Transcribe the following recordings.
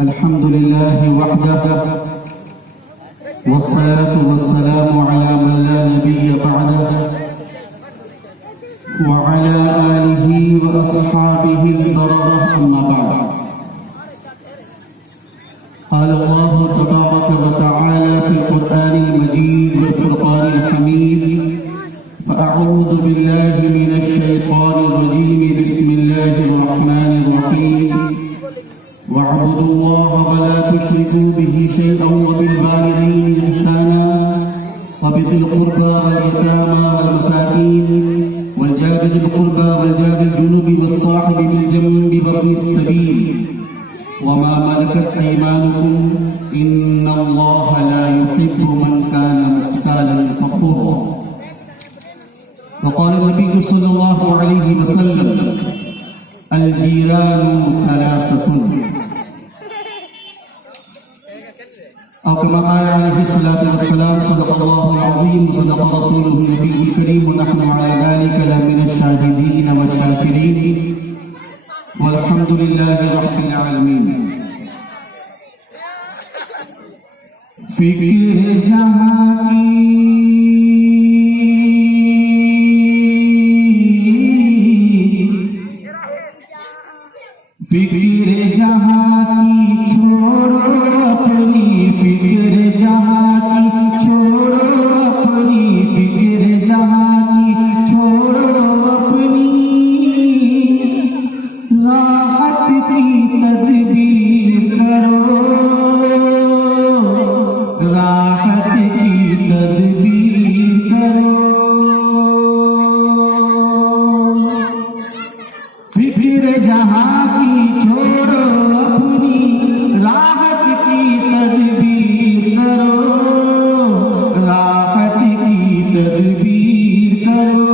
الحمد لله وحده والصلاة والسلام على من لا نبي بعده وعلى آله وأصحابه البررة أما بعد. قال الله تبارك وتعالى في القرآن المجيد والفرقان الحميد: فأعوذ بالله من الشيطان الرجيم. بسم الله الرحمن الرحيم. واعبدوا الله ولا تشركوا به شيئا وبالوالدين إحسانا وبذي القربى واليتامى والمساكين والجار ذي القربى والجار الجنب والصاحب بالجنب وابن السبيل وما ملكت أيمانكم إن الله لا يحب من كان مختالا فخورا. وقال النبي صلى الله عليه وسلم: الجيران ثلاثة، أو كما قال عليه الصلاة والسلام: صدق الله العظيم وصدق رسوله النبي الكريم ونحن على ذلك لمن الشاهدين والشاكرين والحمد لله رب العالمين. فکر جہاں کی فکر جہاں کی چھوڑو اپنی، فکر جہاں کی چھوڑو اپنی، فکر جہاں کی چھوڑو اپنی، راحت کی تدبیر کرو، راحت کی تدبیر کرو. فکر جہاں کی چھوڑو اپنی، راحت کی تدبیر کرو، راحت کی تدبیر کرو.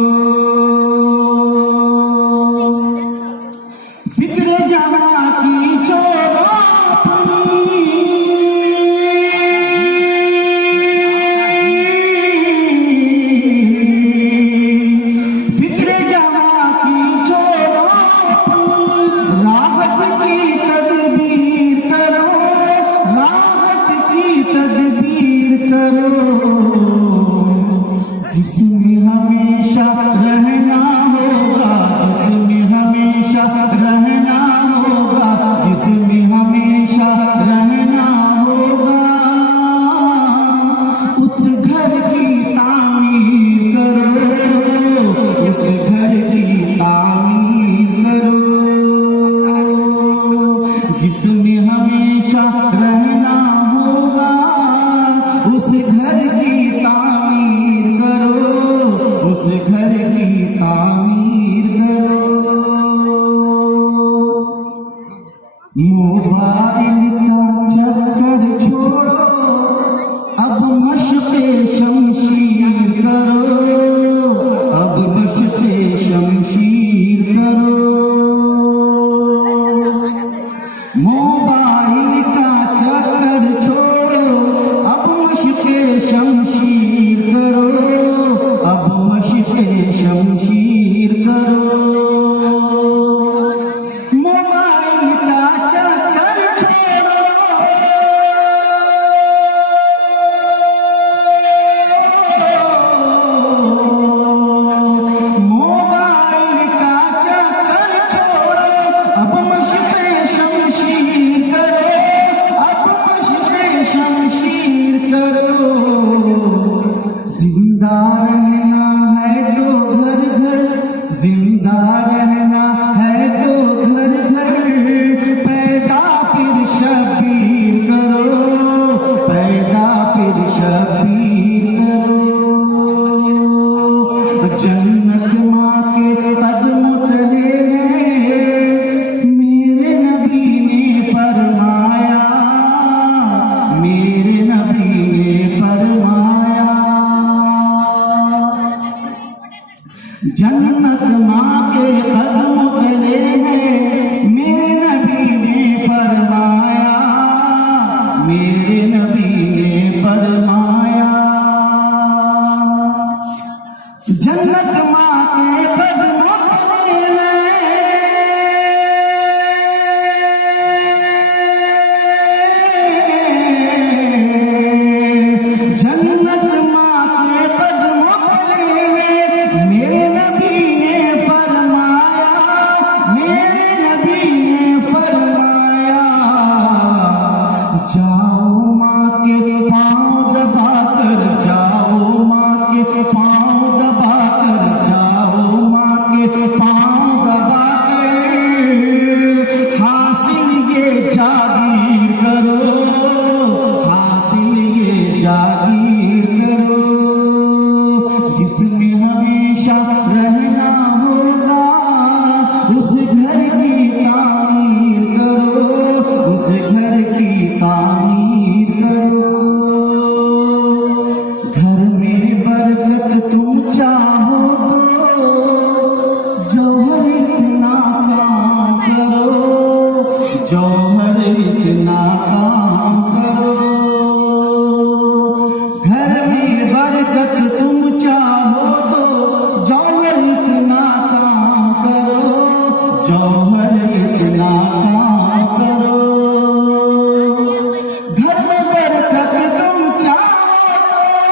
فکر جہاں کی چھوڑو اپنی، فکر جہاں کی چھوڑو اپنی، راحت کی گھر کی تعمیر کرو، گھر میں برکت تم چاہو تو جوہر اتنا کام کرو، جوہر اتنا کام کرو، گھر میں برکت تم چاہو تو جوہر اتنا کام کرو، جوہر اتنا کام کرو، گھر میں برکت تم چاہو تو،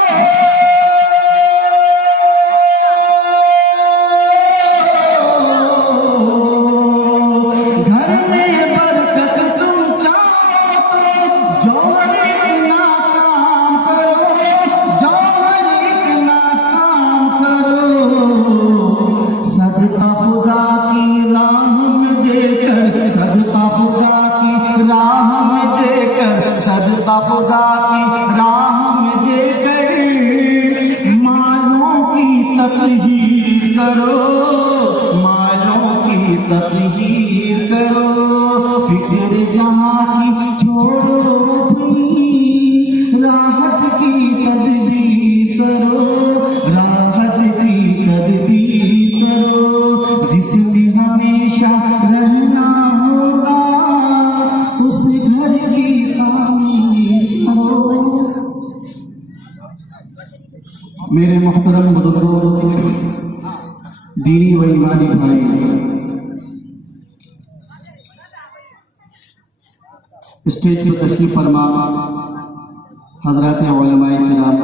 گھر میں برکت تم چاہو تو جوہر اتنا کام کرو، جوہر اتنا کام کرو، صدقہ خدا کی راہ میں دے کر، صدقہ خدا کی راہ میں دے کر، صدقہ خدا کی راہ میں دے کر مالوں کی تطہیر کرو، مالوں کی تطہیر کرو، فکر جہاں کی چھوڑو اپنی، راحت کی تدبیر کرو، راحت کی تدبیر کرو، جس میں ہمیشہ رہنا ہوگا اس گھر کی تعمیر کرو۔ میرے محترم بزرگوں، دینی و ایمانی بھائی، اسٹیج پر تشریف فرما حضرات علماء کرام،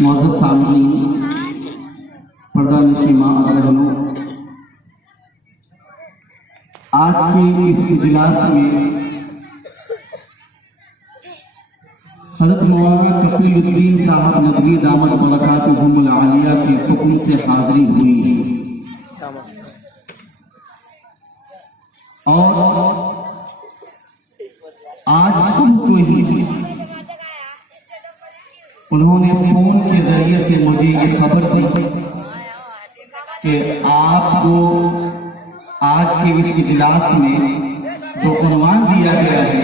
معزز سامعین، پردہ نشین ماں بہنوں، آج کے اس اجلاس میں حضرت مولانا کفیل الدین صاحب ندوی دامت برکاتہم العالیہ کے حکم سے حاضری ہوئی ہے، اور آج صبح کو ہی انہوں نے فون کے ذریعے سے مجھے یہ خبر دی کہ آپ کو آج کے اس اجلاس میں جو عنوان دیا گیا ہے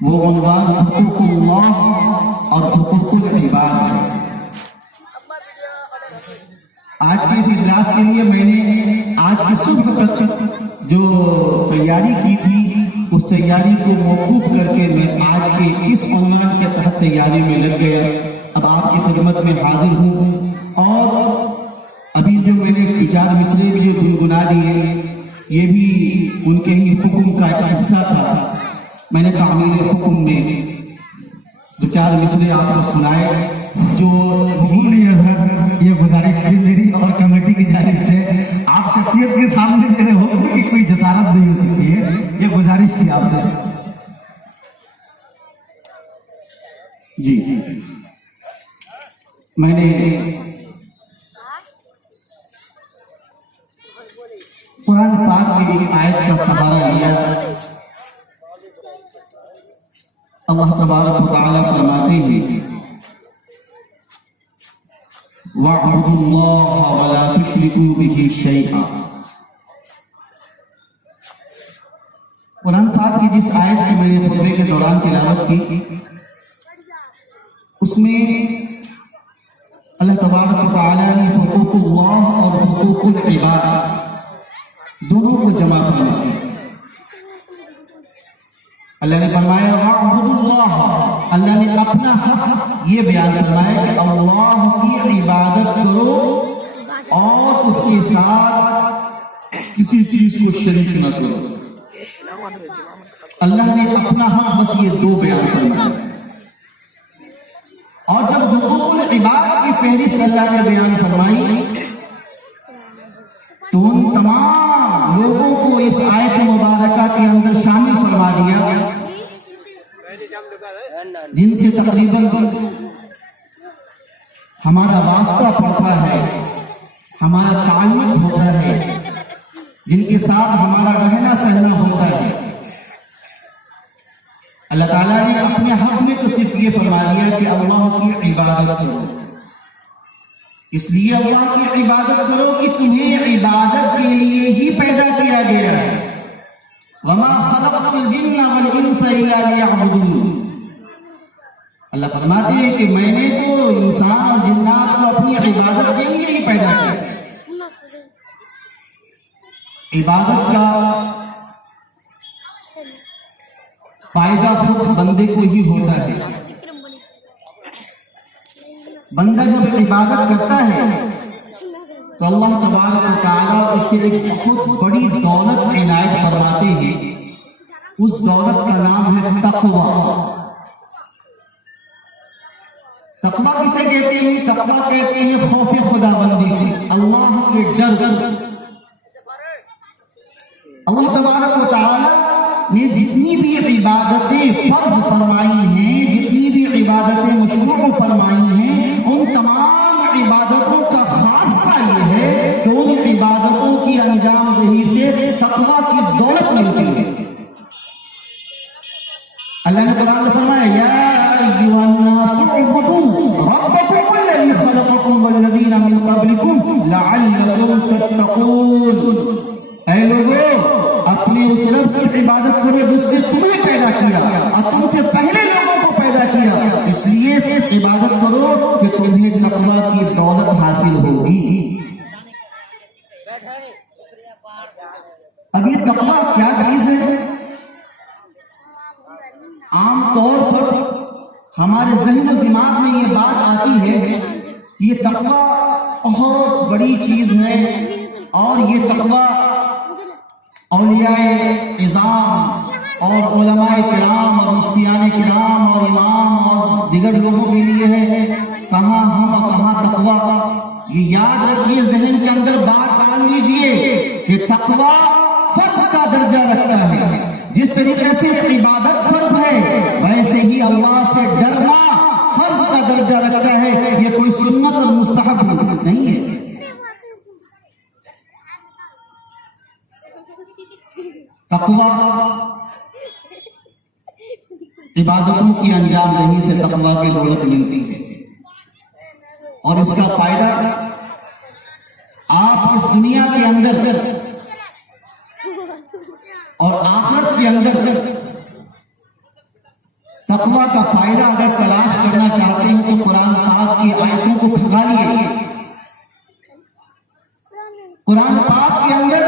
وہ عنوان حقوق اللہ اور حقوق العباد ہے۔ آج کے اس اجلاس کے لیے میں نے آج کی صبح تک جو تیاری کی تھی اس تیاری کو موقوف کر کے میں آج کے اس عنوان کے تحت تیاری میں لگ گیا۔ اب آپ کی خدمت میں حاضر ہوں، اور ابھی جو میں نے 4 مصرے بھی جو گنگنا دیے یہ بھی ان کے ہی حکم کا ایک حصہ تھا۔ میں نے تعمیل حکم میں 4 مصرے آپ کو سنائے جو یہ گزارش تھی میری اور کمیٹی کی جانب سے، آپ شخصیت کے سامنے میرے حکم کی کوئی جسارت نہیں ہو سکتی ہے، یہ گزارش تھی آپ سے۔ جی میں نے قرآن پاک کی ایک آیت کا سہارا لیا۔ اللہ تبارک و تعالیٰ فرماتے ہیں وَاعْبُدُوا اللَّهَ وَلَا تُشْرِكُوا بِهِ شَيْئًا۔ قرآن پاک کی جس آیت کی میں نے خطبے کے دوران تلاوت کی، اس میں اللہ تبارک و تعالیٰ نے حقوق اللہ اور حقوق العباد دونوں کو جمع فرما دیا۔ اللہ نے فرمایا وَاعْبُدُوا اللَّهَ، اللہ نے اپنا حق یہ بیان فرمایا کہ اللہ کی عبادت کرو اور اس کے ساتھ کسی چیز کو شریک نہ کرو۔ اللہ نے اپنا حق بس یہ 2 بیان فرمایا، اور جب حقوق العباد کی فہرست اللہ نے بیان فرمائی تو ان تمام لوگوں کو اس آیت مبارکہ کے اندر شامل فرما دیا جن سے تقریباً ہمارا واسطہ پڑتا ہے، ہمارا تعلق ہوتا ہے، جن کے ساتھ ہمارا رہنا سہنا ہوتا ہے۔ اللہ تعالیٰ نے اپنے حق میں تو صرف یہ فرما دیا کہ اللہ کی عبادت کرو، اس لیے اللہ کی عبادت کرو کہ تمہیں عبادت کے لیے ہی پیدا کیا گیا ہے. وما خلقت الجن والانس الا ليعبدون. اللہ فرماتے ہیں کہ میں نے تو انسان اور جنات کو اپنی عبادت کے لیے ہی پیدا کیا. عبادت کا فائدہ خود بندے کو ہی ہوتا ہے. بندہ جب عبادت کرتا ہے تو اللہ تبارک و تعالیٰ اس سے ایک بہت بڑی دولت عنایت فرماتے ہیں. اس دولت کا نام ہے تقوی. تقوی کسے کہتے ہیں؟ تقوی کہتے ہیں خوف خدا بندی کے، اللہ کے ڈر. اللہ تبارک و تعالیٰ نے جتنی بھی عبادتیں فرض فرمائی ہیں، جتنی بھی عبادتیں مشروع فرمائی ہیں، ان تمام عبادتوں کا خاصہ یہ ہے کہ ان عبادتوں کی انجام دہی سے تقویٰ کی دولت ملتی ہے. اللہ نے قرآن میں فرمایا یا ایھا الناس اعبدوا ربکم الذی خلقکم والذین من قبلکم لعلکم تتقون. اے لوگوں، اپنے اس رب کی عبادت کرو جس نے تمہیں پیدا کیا اور تم سے پہلے لوگوں کو پیدا کیا. اس لیے عبادت کرو کہ تمہیں تقویٰ کی دولت حاصل ہوگی. اب یہ تقویٰ کیا چیز ہے؟ عام طور پر ہمارے ذہن و دماغ میں یہ بات آتی ہے کہ یہ تقویٰ بہت بڑی چیز ہے اور یہ تقویٰ اولیاء اعظام اور علماء کرام اور مفتیان کرام اور امام اور دیگر لوگوں کے لیے ہے. کہاں ہم اور کہاں تقویٰ. یہ یاد رکھیے، ذہن کے اندر بات ڈال لیجئے کہ تقویٰ فرض کا درجہ رکھتا ہے. جس طریقے سے عبادت فرض ہے ویسے ہی اللہ سے ڈرنا فرض کا درجہ رکھتا ہے. یہ کوئی سنت اور مستحب نہیں ہے. تقویٰ عبادتوں کی انجام دہی سے تقویٰ کی دولت ملتی ہے. اور اس کا فائدہ آپ اس دنیا کے اندر اور آخرت کے اندر تقویٰ کا فائدہ اگر تلاش کرنا چاہتے ہیں تو قرآن پاک کی آیتوں کو کھنگالیے. قرآن پاک کے اندر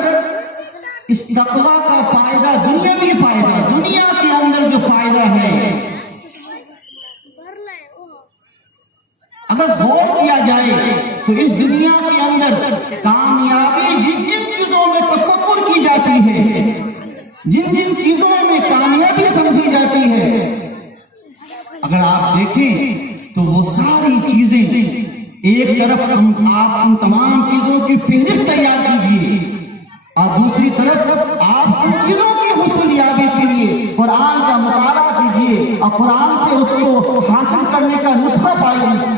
اس تقویٰ کا فائدہ دنیاوی فائدہ، دنیا کے اندر جو فائدہ ہے، اگر غور کیا جائے تو اس دنیا کے اندر کامیابی جن جن چیزوں میں تصور کی جاتی ہے، جن جن چیزوں میں کامیابی سمجھی جاتی ہے، اگر آپ دیکھیں تو وہ ساری چیزیں ایک طرف آپ ان تمام چیزوں کی فہرست تیار کیجیے اور دوسری طرف آپ ان چیزوں کی حصولیابی کے لیے قرآن کا مطالعہ کیجیے اور قرآن سے اس کو حاصل کرنے کا نسخہ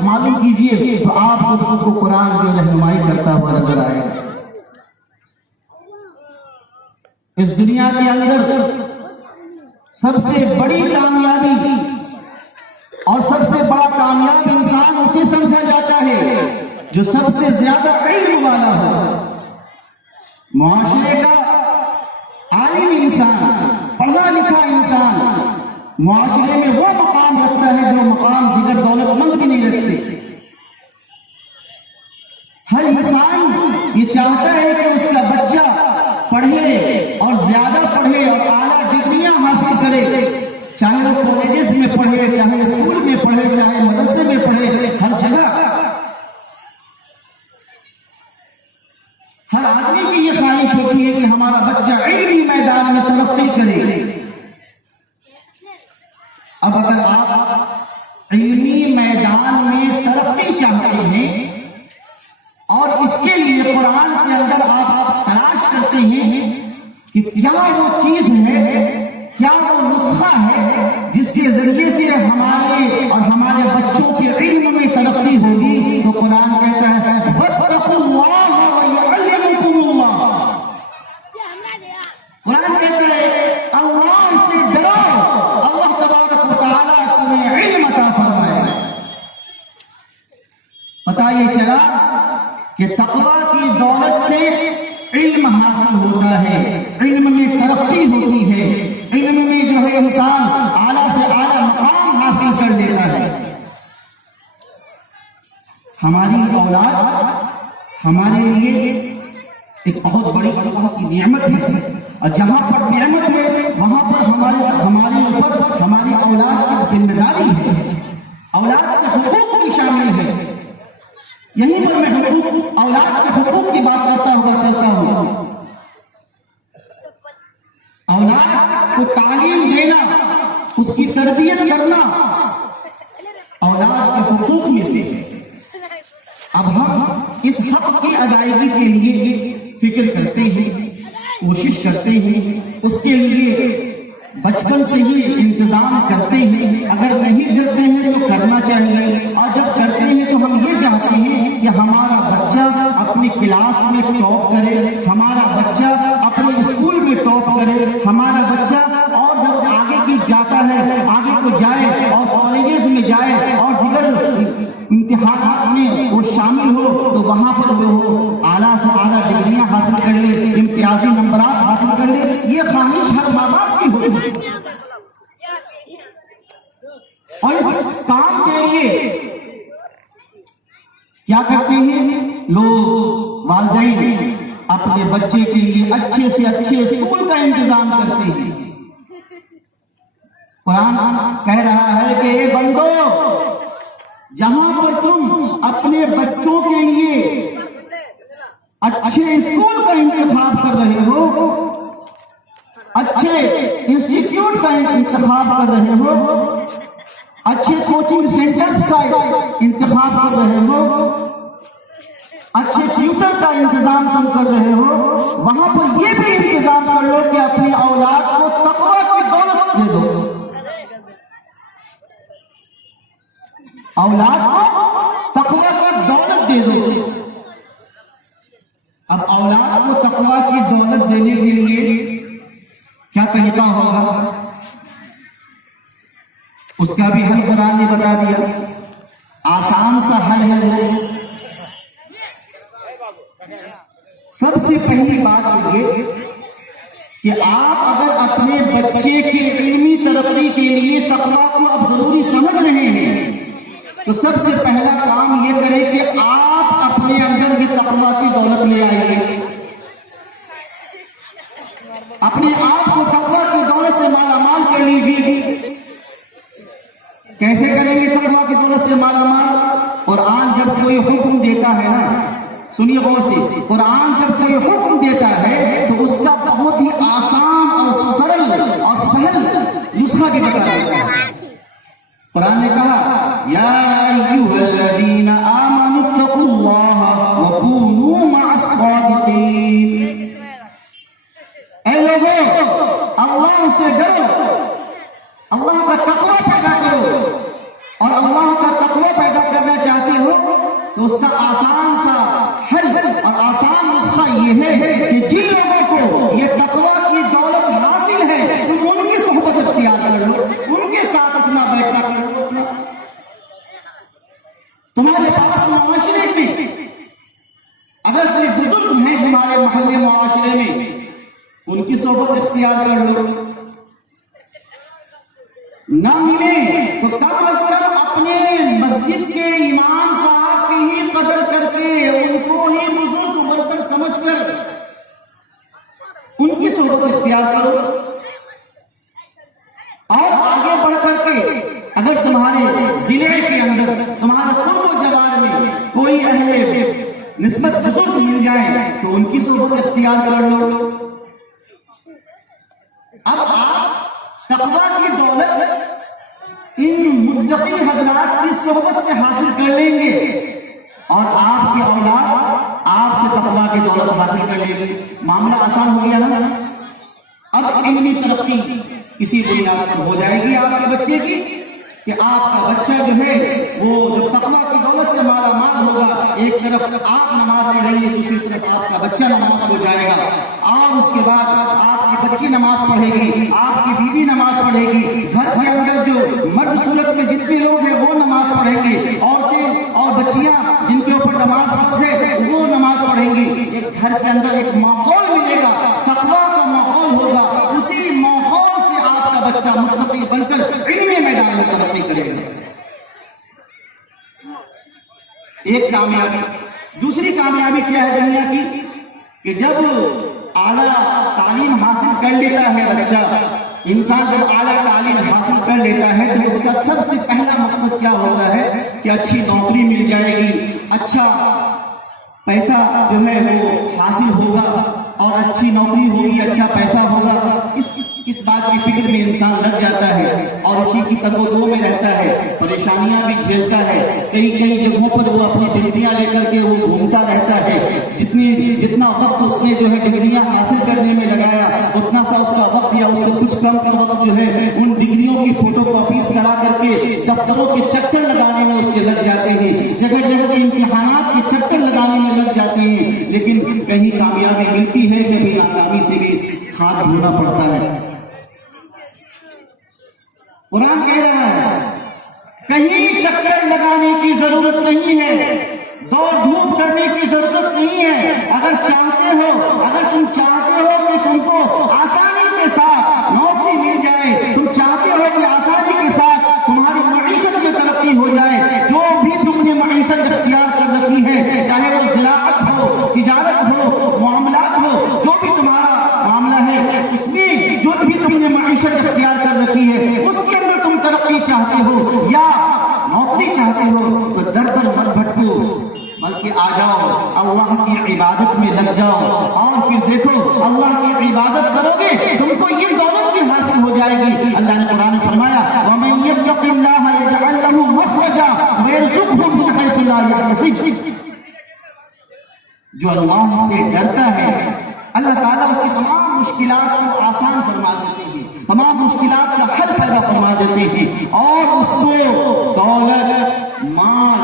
معلوم کیجیے تو آپ کو قرآن جو رہنمائی کرتا ہوا نظر آئے گا. اس دنیا کے اندر سب سے بڑی کامیابی اور سب سے بڑا کامیاب انسان اسے سمجھا جاتا ہے جو سب سے زیادہ علم والا ہو. معاشرے کا عالم انسان، پڑھا لکھا انسان معاشرے میں وہ مقام رکھتا ہے جو مقام دیگر دولت مند بھی نہیں رکھتے. ہر انسان یہ چاہتا ہے کہ اس کا بچہ پڑھے اور زیادہ پڑھے اور اعلیٰ ڈگریاں حاصل کرے، چاہے وہ کالجز میں پڑھے، چاہے اسکول میں پڑھے، چاہے مدرسے میں پڑھے، ہر جگہ ہر آدمی کی یہ خواہش ہوتی ہے کہ ہمارا بچہ علمی میدان میں ترقی کرے. اب اگر آپ علمی میدان میں ترقی چاہتے ہیں اور اس کے لیے قرآن کے اندر آپ تلاش کرتے ہیں کہ کیا وہ چیز ہے، کیا وہ نسخہ ہے جس کے ذریعے سے ہمارے اور ہمارے بچوں کے علم میں ترقی ہوگی، تو قرآن کہتا ہے وَاتَّقُوا اللَّهَ وَيُعَلِّمُكُمُ اللَّهُ. قرآن کہتا ہے اللہ سے ڈرو، اللہ تبارک و تعالیٰ تمہیں علم عطا فرمائے. پتہ یہ چلا کہ تقوی کی دولت سے علم حاصل ہوتا ہے، علم میں ترقی ہوتی ہے، علم میں جو ہے انسان اعلیٰ سے اعلیٰ مقام حاصل کر لیتا ہے۔ ہماری اولاد ہمارے لیے ایک بہت بڑی اللہ کی نعمت ہے، اور جہاں پر نعمت ہے وہاں پر ہمارے اوپر ہماری اولاد کی ذمہ داری ہے، اولاد کے حقوق بھی شامل ہے۔ یہیں پر میں اولاد کے حقوق کی بات کرتا ہوا چلتا ہوں۔ اولاد کو تعلیم دینا، اس کی تربیت کرنا اولاد کے حقوق میں سے۔ اب ہم اس حق کی ادائیگی کے لیے فکر کرتے ہیں، کوشش کرتے ہیں، اس کے لیے بچپن سے ہی انتظام کرتے ہیں۔ اگر نہیں کرتے ہیں تو کرنا چاہیے، اور جب کرتے ہیں تو ہم یہ چاہتے ہیں کہ ہمارا بچہ اپنی کلاس میں ٹاپ کرے، ہمارا بچہ اپنے اسکول میں ٹاپ کرے، ہمارا بچہ اور جب آگے کی جاتا ہے آگے کو جائے اور کالجز میں جائے اور دیگر امتحانات میں وہ شامل ہو تو وہاں پر وہ اعلیٰ سے اعلیٰ ڈگریاں حاصل کر لے، امتیازی نمبرات حاصل کر لے۔ یہ خواہش ہر ماں باپ کی ہوتی ہے، اور اس کام کے لیے کیا کرتے ہیں لوگ؟ والدین اپنے بچے کے لیے اچھے سے اچھے اسکول کا انتظام کرتے ہیں۔ قرآن کہہ رہا ہے کہ اے بندو، جہاں پر تم اپنے بچوں کے لیے اچھے اسکول کا انتخاب کر رہے ہو، اچھے انسٹیٹیوٹ کا انتخاب کر رہے ہو، اچھے کوچنگ سینٹرز کا انتخاب کر رہے ہو، اچھے ٹیوٹر کا انتظام تم کر رہے ہو، وہاں پر یہ بھی انتظام کر لو کہ اپنی اولاد کو تقویٰ کی دولت دے دو، اولاد کو تقویٰ کی دولت دے دو۔ اب اولاد کو تقویٰ کی دولت دینے کے لیے کیا طریقہ ہوگا؟ اس کا بھی حل قرآن نے بتا دیا، آسان سا حل ہے۔ سب سے پہلی بات یہ کہ آپ اگر اپنے بچے کے علمی ترقی کے لیے تقویٰ کو اب ضروری سمجھ رہے ہیں تو سب سے پہلا کام یہ کریں کہ آپ اپنے اندر یہ تقویٰ کی دولت لے آئیے، اپنے آپ کو تقویٰ کی دولت سے مالا مال کر لیجیے۔ کیسے کریں گے تقویٰ کی دولت سے مالا مال؟ قرآن جب کوئی حکم دیتا ہے نا، سنیے غور سے، قرآن جب کوئی حکم دیتا ہے تو اس کا بہت ہی آسان اور سرل اور سہل نسخہ بھی بتا دیتا ہے۔ قرآن نے کہا یا ایھا الذین آمنوا اتقوا اللہ وکونوا مع الصادقین، اے لوگوں اللہ سے ڈرو، اللہ کا تقویٰ پیدا کرو، اور اللہ کا تقویٰ پیدا کرنا چاہتے ہو تو اس کا آسان سا حل اور آسان نسخہ یہ ہے کہ جن لوگوں کو یہ تقویٰ کی دولت حاصل ہے تم ان کی صحبت اختیار کر لو، ان کے ساتھ اپنا بیٹھا کر لو۔ تمہارے پاس معاشرے میں اگر کوئی بزرگ ہیں تمہارے محلے معاشرے میں، ان کی صحبت اختیار کر لو، نہ ملے تو کم از کم اپنے مسجد کے امام صاحب کی ہی قدر کر کے، ان کو ہی بزرگ برتر سمجھ کر ان کی صحبت اختیار کرو، اور آگے بڑھ کر کے اگر تمہارے ضلع کے اندر تمہارے قرب و جوار میں کوئی اہل نسبت بزرگ مل جائے تو ان کی صحبت اختیار کر لو۔ اب آپ تقویٰ کی دولت ان متقی حضرات کی صحبت سے حاصل کر لیں گے اور آپ کی اولاد آپ سے تقویٰ کی دولت حاصل کر لیں گے۔ معاملہ آسان ہو گیا نا؟ اب علمی ترقی اسی بنیاد پر ہو جائے گی آپ کے بچے کی کہ آپ کا بچہ جو ہے وہ جب تقویٰ کی دولت سے مالا مال ہوگا، ایک طرف آپ نماز پڑھیں گے، دوسری طرف آپ کا بچہ نماز ہو جائے گا، اور اس کے بعد آپ کی بچی نماز پڑھے گی، آپ کی بیوی نماز پڑھے گی، گھر کے اندر جو مرد صورت میں جتنے لوگ ہیں وہ نماز پڑھیں گے، عورتیں اور بچیاں جن کے اوپر نماز فرض ہے وہ گھر کے اندر ایک ماحول ملے گا، تقویٰ کا ماحول ہوگا، اسی ماحول سے آپ کا بچہ متقی بن کر علمی میدان میں ترقی کرے گا۔ ایک کامیابی۔ دوسری کامیابی کیا ہے دنیا کی کہ جب اعلیٰ تعلیم حاصل کر لیتا ہے بچہ، انسان جب اعلیٰ تعلیم حاصل کر لیتا ہے تو اس کا سب سے پہلا مقصد کیا ہوتا ہے کہ اچھی نوکری مل جائے گی، اچھا پیسہ جو ہے وہ حاصل ہوگا، اور اچھی نوکری ہوگی، اچھا پیسہ ہوگا، اس بات کی فکر میں انسان لگ جاتا ہے اور اسی کی تگ و دو میں رہتا ہے، پریشانیاں بھی جھیلتا ہے، کئی جگہوں پر وہ اپنی ڈگریاں لے کر کے وہ گھومتا رہتا ہے، جتنا وقت اس نے جو ہے ڈگریاں حاصل کرنے میں لگایا اتنا سا اس کا وقت یا اس سے کچھ کم کا وقت جو ہے ان ڈگریوں کی فوٹو کاپیز کرا کر کے دفتروں کے چکر لگانے میں اس کے لگ جاتے ہیں، جگہ جگہ کے امتحانات کے چکر لگانے میں لگ جاتے ہیں، لیکن کہیں کامیابی ملتی ہے کہ بھی ناکامی سے بھی ہاتھ دھونا پڑتا ہے۔ قرآن کہہ رہا ہے کہیں چکر لگانے کی ضرورت نہیں ہے، دوڑ دھوپ کرنے کی ضرورت نہیں ہے، اگر تم چاہتے ہو کہ تم کو آسانی کے ساتھ نوکری مل جائے، تم چاہتے ہو کہ آسانی کے ساتھ تمہاری معیشت میں ترقی ہو جائے، جو بھی تم نے معیشت اختیار کر رکھی ہے، چاہے وہ زراعت ہو، تجارت ہو، معاملات ہو، جو بھی تمہارا معاملہ ہے اس میں جو بھی تم نے معیشت اختیار کر رکھی ہے اس کے اندر تم ترقی چاہتے ہو یا نوکری چاہتے ہو تو در در مت بھٹکو، بلکہ آ جاؤ اللہ کی عبادت میں لگ جاؤ، اور پھر دیکھو اللہ کی عبادت کرو گے تم کو یہ دولت بھی حاصل ہو جائے گی۔ اللہ نے قرآن میں فرمایا وَمَن يَتَّقِ اللَّهَ يَجْعَل لَّهُ مَخْرَجًا وَيَرْزُقْهُ مِنْ حَيْثُ لَا يَحْتَسِبُ۔ جو اللہ سے ڈرتا ہے اللہ تعالیٰ اس کی تمام مشکلات کو آسان فرما دیتے ہیں، تمام مشکلات کا حل پیدا فرما دیتے ہیں، اور اس کو دولت، مال،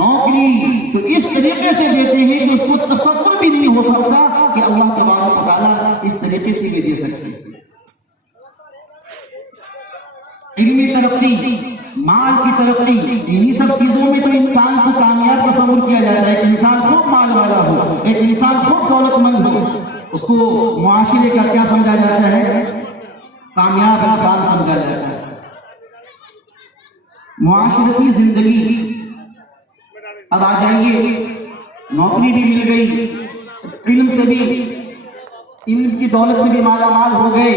نوکری تو اس طریقے سے دیتے ہیں کہ اس کو تصور بھی نہیں ہو سکتا کہ اللہ تبارک و تعالیٰ اس طریقے سے بھی دے سکتے ہیں۔ علمی ترقی، مال کی ترقی، انہی سب چیزوں میں تو انسان کو کامیاب تصور کیا جاتا ہے کہ انسان خوب مال والا ہو، ایک انسان خوب دولت مند ہو، اس کو معاشرے کا کیا سمجھا جاتا ہے؟ کامیاب انسان سمجھا جاتا ہے۔ معاشرتی زندگی، اب آ جائیے نوکری بھی مل گئی، علم کی دولت سے بھی مالا مال ہو گئے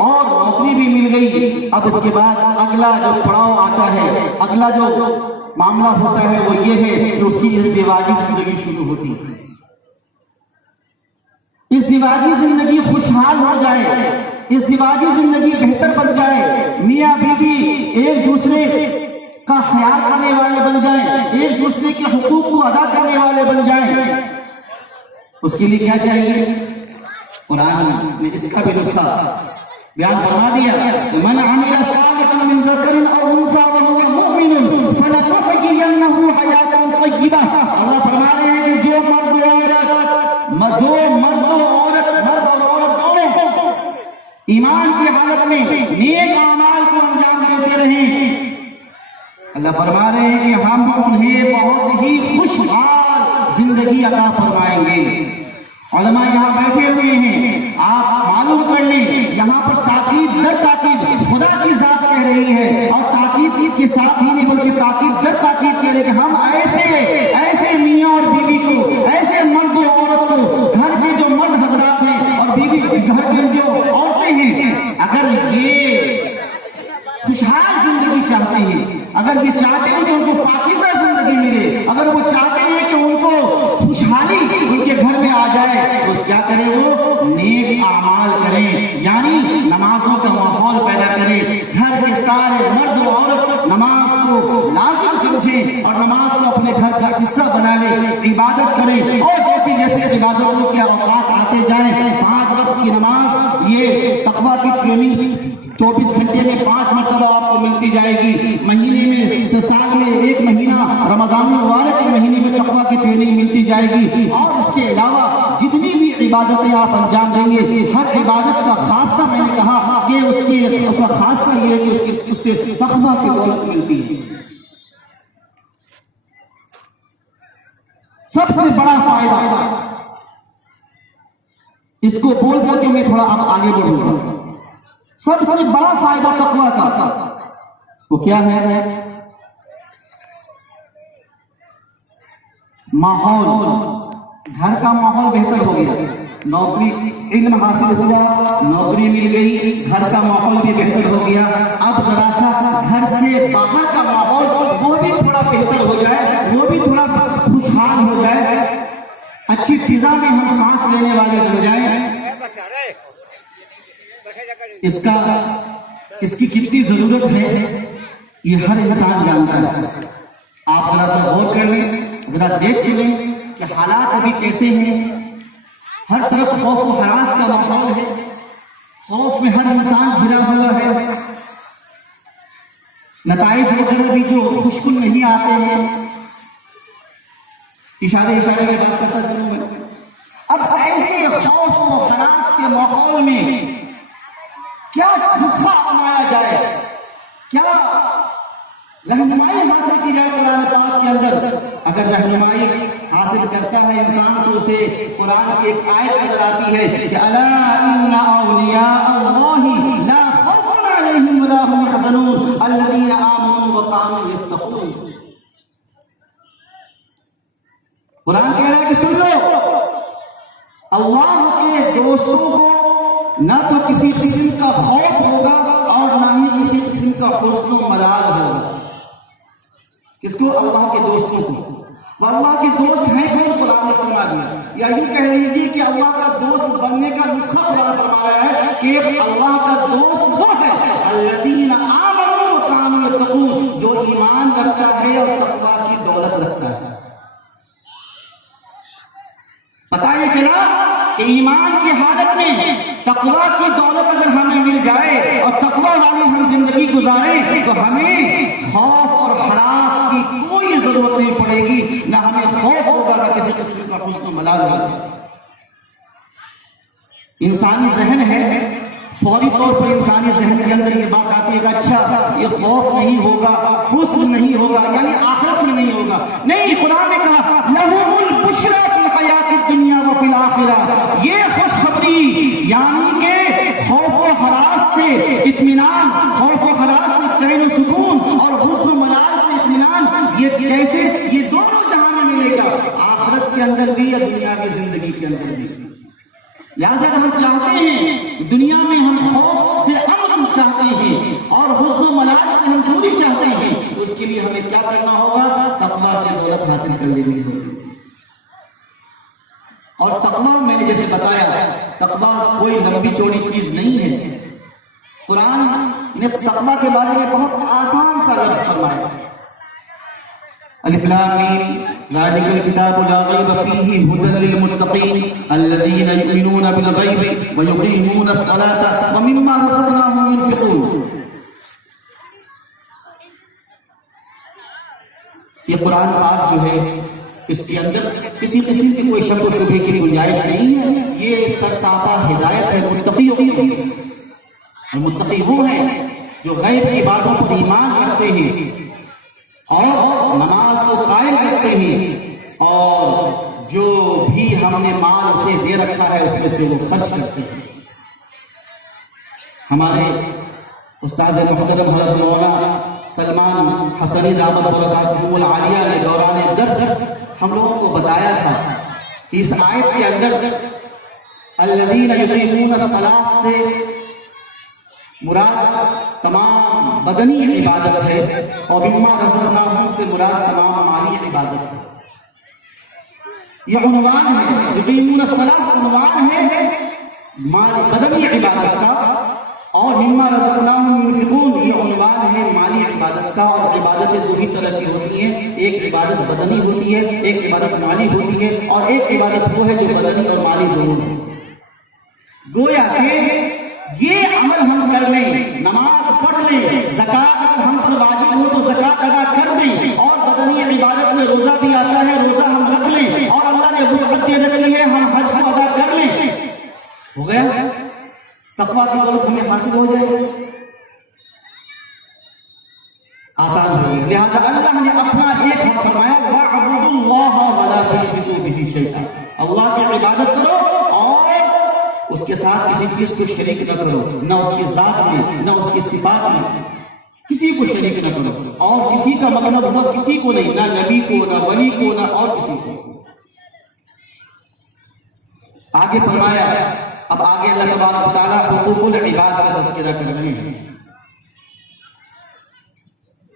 اور نوکری بھی مل گئی، اب اس کے بعد اگلا جو پڑاؤ آتا ہے، اگلا جو معاملہ ہوتا ہے وہ یہ ہے کہ اس کی ازدواجی زندگی شروع ہوتی ہے۔ ازدواجی زندگی خوشحال ہو جائے، ازدواجی زندگی بہتر بن جائے، میاں بیوی ایک دوسرے کا خیال کرنے والے بن جائیں، ایک دوسرے کے حقوق کو ادا کرنے والے بن جائیں، اس کے لیے کیا چاہیے؟ قرآن نے اس کا بھی نسخہ بیان فرما دیا، من عمل صالحا من ذکر او انثى وهو مؤمن فلنحيينه حیاة طیبہ۔ اللہ فرما رہے ہیں کہ جو مرد و عورت دونوں ایمان کی حالت میں نیک اعمال کو انجام دیتے رہیں، اللہ فرما رہے ہیں کہ ہم انہیں بہت ہی خوشحال زندگی عطا فرمائیں گے۔ علماء یہاں بیٹھے ہوئے ہیں، آپ معلوم کر لیں یہاں پر تاکید در تاکید خدا کی ذات کہہ رہی ہے، اور تاکید کے ساتھ ہی نہیں بلکہ تاکید در تاکید کہہ رہے کہ ہم ایسے میاں اور بیوی کو، ایسے مرد و عورت کو، گھر کے جو مرد حضرات ہیں اور بیوی گھر کے جو عورتیں ہیں، اگر یہ خوشحال زندگی چاہتے ہیں، اگر یہ چاہتے ہیں کہ ان کو پاکیزہ زندگی ملے، اگر وہ چاہتے ہیں کہ ان کو خوشحالی ان کے گھر میں آ جائے تو کیا کریں؟ وہ نیک اعمال کریں، یعنی نمازوں کا ماحول پیدا کریں، گھر کے سارے مرد و عورت نماز کو لازم سمجھیں اور نماز کو اپنے گھر کا حصہ بنا لیں، عبادت کریں، اور جیسے عبادتوں کے اوقات آتے جائیں، 5 وقت کی نماز، یہ تقویٰ کی ٹریننگ 24 گھنٹے میں 5 مرتبہ آپ کو ملتی جائے گی، مہینے میں سال میں 1 مہینہ رمضان المبارک کے مہینے میں تقویٰ کی ٹریننگ ملتی جائے گی، اور اس کے علاوہ جتنی بھی عبادتیں آپ انجام دیں گے، ہر عبادت کا خاصہ میں نے کہا کہ اس کا خاصہ یہ ہے کہ اس سے تقویٰ کی دولت ملتی ہے۔ سب سے بڑا فائدہ اس کو بول کر کے میں تھوڑا اب آگے بڑھوں گا. سب سے بڑا فائدہ تقویٰ کا وہ کیا ہے؟ ماحول. گھر کا ماحول بہتر ہو گیا، نوکری، علم حاصل ہوا، نوکری مل گئی، گھر کا ماحول بھی بہتر ہو گیا. اب ذرا سا گھر سے باہر کا ماحول وہ بھی تھوڑا بہتر ہو جائے، وہ بھی تھوڑا خوشحال ہو جائے، اچھی فضا میں ہم سانس لینے والے ہو جائیں. اس کی کتنی ضرورت ہے یہ ہر انسان جانتا ہے. آپ ذرا سا غور کر لیں، ذرا دیکھ لیں کہ حالات ابھی کیسے ہیں. ہر طرف خوف و ہراس کا ماحول ہے، خوف میں ہر انسان گھرا ہوا ہے. نتائج وغیرہ بھی جو خوشکن نہیں آتے ہیں. اشارے کے بات کرتا کروں میں. اب ایسے خوف و ہراس کے ماحول میں کیا نسخہ اپنایا جائے، کیا رہنمائی حاصل کی جائے قرآن پاک کے اندر؟ اگر رہنمائی حاصل کرتا ہے انسان تو اسے قرآن کی ایک آیت نظر آتی ہے کہ الا ان اولیاء اللہ لا خوف علیہم ولا هم يحزنون الذین آمنوا وكانوا يتقون. قرآن کہہ رہا ہے کہ سن لو، اللہ کے دوستوں کو نہ تو کسی قسم کا خوف ہوگا اور نہ ہی کسی قسم کا حزن و ملال ہوگا. کس کو؟ اللہ کے دوستوں کو. اللہ کے دوست ہیں کون؟ قرآن نے فرما دیا. یا یوں کہہ لیجیے کہ اللہ کا دوست بننے کا نسخہ قرآن فرما رہا ہے کہ اللہ کا دوست وہ ہے الذین آمنوا وکانوا یتقون، جو ایمان رکھتا ہے اور تقویٰ کی دولت رکھتا ہے. پتہ یہ چلا کہ ایمان کی حالت میں تقویٰ کی دولت اگر ہمیں مل جائے اور تقویٰ والی ہم زندگی گزاریں تو ہمیں خوف اور ہراس کی کوئی ضرورت نہیں پڑے گی، نہ ہمیں خوف ہوگا نہ کسی قسم کا حزن و ملال ہوگا. انسانی ذہن ہے، فوری طور پر انسانی ذہن کے اندر یہ بات آتی ہے کہ اچھا یہ خوف نہیں ہوگا، حزن نہیں ہوگا، یعنی آخرت میں نہیں ہوگا. نہیں، قرآن نے کہا لَهُمُ الْبُشْرَىٰ فِي الْحَيَاةِ الدُّنْيَا وَفِي الْآخِرَةِ. یہ خوشخبری یعنی کہ خوف و ہراس سے اطمینان، خوف و ہراس سے چین و سکون اور حزن و ملال سے اطمینان، یہ کیسے؟ یہ دونوں جہاں میں ملے گا، آخرت کے اندر بھی یا دنیاوی زندگی کے اندر بھی. لہٰذا اگر ہم چاہتے ہیں دنیا میں ہم خوف سے امن چاہتے ہیں اور حزن و ملال سے ہم دوری چاہتے ہیں تو اس کے لیے ہمیں کیا کرنا ہوگا؟ تقویٰ کی دولت حاصل کر لینی ہوگی. اور تقویٰ میں نے جیسے بتایا، تقویٰ کوئی لمبی چوڑی چیز نہیں ہے. قرآن نے تقویٰ کے بارے میں بہت آسان سا لفظ فرمایا. الف لام میم ذالک الکتاب لا ریب فیہ ھدی للمتقین الذین یؤمنون بالغیب ویقیمون الصلاۃ ومما رزقناہم ينفقون. یہ قرآن پاک جو ہے اس کے اندر کسی قسم کی کوئی شک و شبہ کی گنجائش نہیں ہے. یہ سرتاپا ہدایت ہے متقیوں کی. اور متقی وہ ہیں جو غیب کی باتوں پر ایمان رکھتے ہیں اور نماز کو قائم کرتے ہیں اور جو بھی ہم نے مال اسے دے رکھا ہے اس میں سے وہ خرچ کرتے ہیں. ہمارے استاد محترم حضرت مولانا سلمان حسنی دعوت برکاتہ العالیہ نے دوران درس ہم لوگوں کو بتایا تھا کہ اس آیت کے اندر الذین یقیمون الصلاۃ سے مراد تمام بدنی عبادت ہے اور مما رزقناہم سے مراد تمام مالی عبادت ہے. یہ عنوان ہے، یقیمون الصلاۃ عنوان ہے بدنی عبادت کا، اور مما رزقناہم ينفقون یہ عنوان ہے مالی عبادت کا. اور عبادتیں دو ہی طرح کی ہوتی ہیں، ایک عبادت بدنی ہوتی ہے، ایک عبادت مالی ہوتی ہے. اور ایک عبادت وہ ہے جو بدنی اور مالی دونوں ہے. گویا کہ یہ عمل ہم کر لیں، نماز پڑھ لیں، زکوٰۃ اگر ہم پر واجب ہو تو زکوٰۃ ادا کر دیں، اور بدنی عبادت میں روزہ بھی آتا ہے، روزہ ہم رکھ لیں، اور اللہ نے وسعت دے رکھی ہے ہم حج کو ادا کر لیں، ہو گیا تقویٰ کی دولت ہمیں حاصل ہو جائے گی، آسان ہو گئی. لہذا اللہ نے اپنا ایک حق فرمایا وَاعْبُدُوا اللَّهَ وَلَا تُشْرِكُوا بِهِ شَيْئًا. اللہ کی عبادت کرو اور اس کے ساتھ کسی چیز کو شریک نہ کرو، نہ اس کی ذات میں نہ اس کی صفات میں، کسی کو شریک نہ کرو۔ اور کسی کا مطلب ہوا کسی کو نہیں، نہ نبی کو نہ ولی کو نہ اور کسی کو۔ آگے فرمایا، اب آگے اللہ تبارک و تعالیٰ حقوق العباد کا تذکرہ کر رہے ہیں۔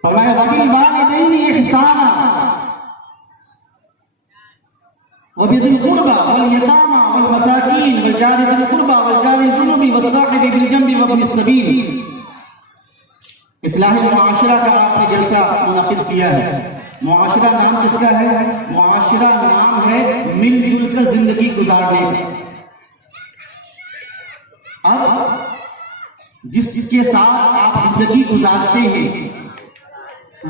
فرمایا وَبِالْوَالِدَيْنِ إِحْسَانًا وَبِذِي الْقُرْبَى وَالْيَتَامَى وَالْمَسَاكِينِ وَالْجَارِ ذِي الْقُرْبَى وَالْجَارِ الْجُنُبِ وَالصَّاحِبِ بِالْجَنبِ وَابْنِ السَّبِيلِ۔ اصلاح معاشرہ کا آپ نے جلسہ منعقد کیا ہے۔ معاشرہ نام کس کا ہے؟ معاشرہ نام ہے مل جل کر زندگی گزارنے کا۔ اب جس کے ساتھ آپ زندگی گزارتے ہیں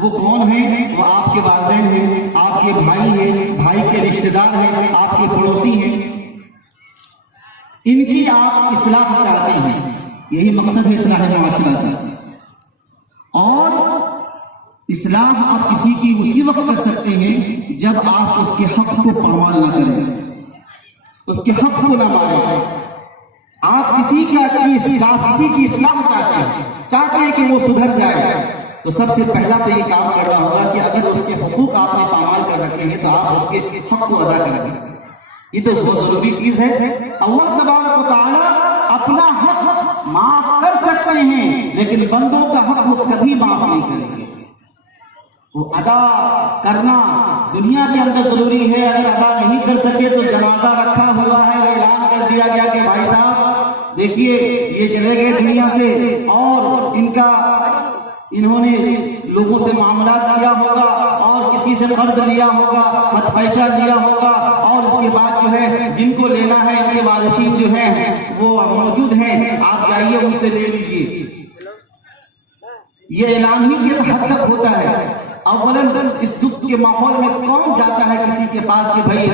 وہ کون ہیں؟ وہ آپ کے والدین ہیں، آپ کے بھائی ہیں، بھائی کے رشتہ دار ہیں، آپ کے پڑوسی ہیں، ان کی آپ اصلاح چاہتے ہیں۔ یہی مقصد ہے اصلاح معاشرہ کا۔ اور اصلاح آپ کسی کی اسی وقت کر سکتے ہیں جب آپ اس کے حق کو پامال نہ کریں، اس کے حق کو نہ ماریں۔ آپ کسی کی اصلاح چاہتے ہیں کہ وہ سدھر جائے، تو سب سے پہلا تو یہ کام کرنا ہوگا کہ اگر اس کے حقوق آپ نے پامال کر رکھے ہیں تو آپ اس کے حق کو ادا کریں۔ یہ تو بہت ضروری چیز ہے۔ اللہ تبارک و تعالیٰ اپنا حق معاف کر سکتے ہیں لیکن بندوں کا حق وہ کبھی معاف نہیں کریں گے۔ وہ ادا کرنا دنیا کے اندر ضروری ہے، اگر ادا نہیں کر سکے تو جنازہ رکھا ہوا ہے، اعلان کر دیا گیا کہ بھائی صاحب دیکھیے یہ چلے گئے دنیا سے، اور انہوں نے لوگوں سے معاملات کیا ہوگا اور کسی سے قرض لیا ہوگا، خط پیچہ لیا ہوگا، اور اس کے بعد جو ہے جن کو لینا ہے ان کے وارثین جو ہیں وہ موجود ہیں، آپ جائیے ان سے لے لیجیے۔ یہ اعلان ہی کے حد تک ہوتا ہے۔ اولاً اس دکھ کے ماحول میں کون جاتا ہے کسی کے پاس کہ بھائی